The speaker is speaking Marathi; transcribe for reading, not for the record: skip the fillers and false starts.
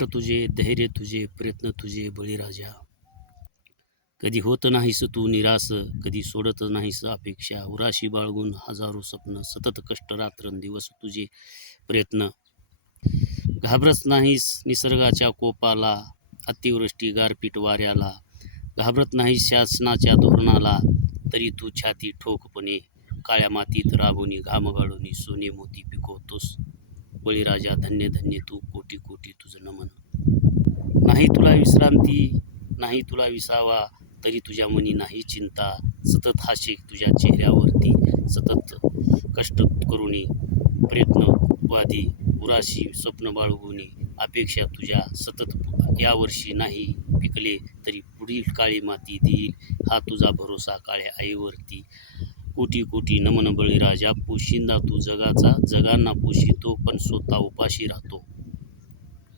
तुझे धैर्य तुझे प्रयत्न तुझे बळीराजा. कधी होत नाहीस तू निरास, कधी सोडत नाहीस अपेक्षा. उराशी बाळगून हजारो स्वप्न, सतत कष्ट रात्रंदिवस तुझे प्रयत्न. घाबरत नाहीस निसर्गाच्या कोपाला, अतिवृष्टी गारपीट वाऱ्याला. घाबरत नाहीस शासनाच्या धोरणाला, तरी तू छाती ठोकपणे काळ्या मातीत राबुनी घाम गाळून सोने मोती पिकवतोस. बळीराजा धन्य धन्य तू, कोटी कोटी तुझं नमन. नाही तुला विश्रांती, नाही तुला विसावा, तरी तुझ्या मनी नाही चिंता. सतत हास्य तुझ्या चेहऱ्यावरती, सतत कष्ट करूनी प्रयत्नवादी उराशी स्वप्न बाळगुनी अपेक्षा तुझ्या सतत. यावर्षी नाही पिकले तरी पुढील काळी माती देईल, हा तुझा भरोसा काळ्या आईवरती. कोटी कोटी नमन बळीराजा, पोशिंदा तू जगाचा, जगांना पोशितो पण स्वतः उपाशी राहतो.